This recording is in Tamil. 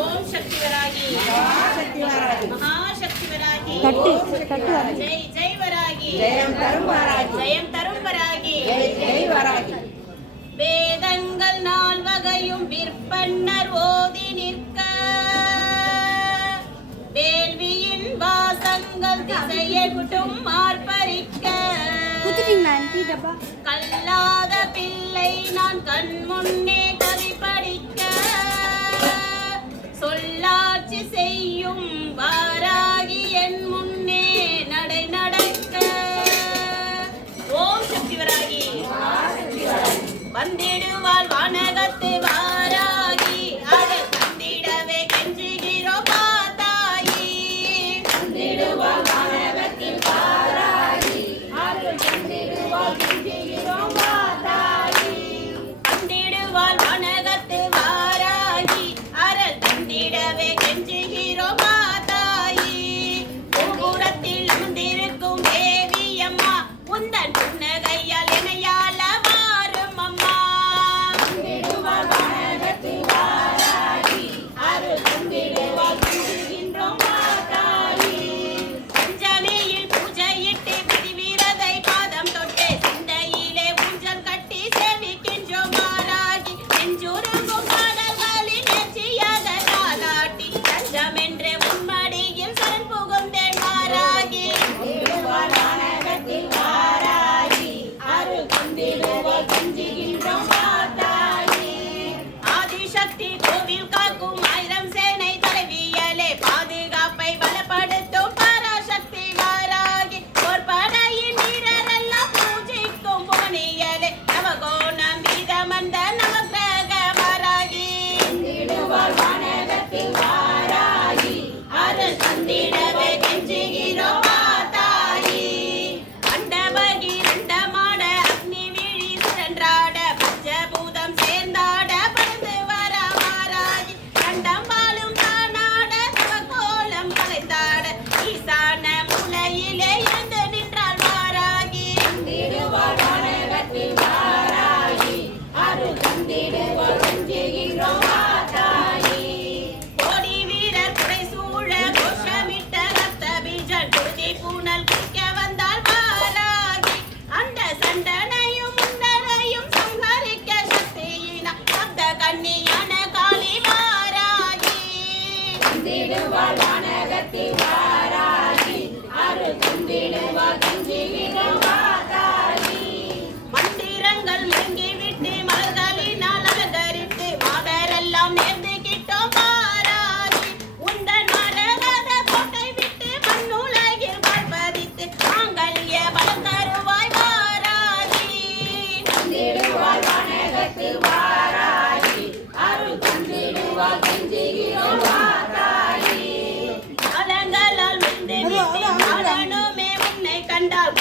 ஓம் சக்தி வராகி மகாசக்தி வராகி ஜெய் ஜெய் வராகி ஜெயம் தரும் வராகி ஜெய் வராகி வேதங்கள் நால் வகையும் விற்பன்னர் ஓதி நிற்க வேள்வியின் வாசங்கள் திசையெட்டும் மார்பரிக்க கல்லாத பிள்ளை நான் கண் முன்னே கவி படிக்க சொல்லாட்சி செய்யும் வாராகி என் முன்னே நடை நடக்க ஓம் சக்தி வராகி வந்திடுவாள் வானகத்து வாராகி அதை தந்திடவே கெஞ்சுகிறோம் பாத்தாயி வந்திடுவாள் வானகத்தில் வாராகி அதை தந்திடுவாள் கெஞ்சுகிறோம் பாத்தாயி வந்திடுவாள் வானகத்து வாராகி அதை தந்திடவே கெஞ்சுகிறோம் பாத்தாயி பூபுரத்தில் அமர்ந்திருக்கும் தேவியம்மா உந்தன் புன்னகையால் எனையால மந்திரங்கள் மங்கிவிட்டு மலர்களினால் அலங்கரித்து மாதரெல்லாம் நேர்ந்து கிட்டோம் பாராகி உந்தன் மரகத கோட்டை விட்டு மண்ணுலகில் வாழ்வதித்து மாங்கல்ய பலம் தருவாய் வாராகி தந்திடுவாய் வணக்கத்தில் வாராகி அருள் தந்திடுவாய் கெஞ்சுகிறோம் வாராகி அலங்களால் வந்து விட்டு நாடனுமே உன்னை கண்டால்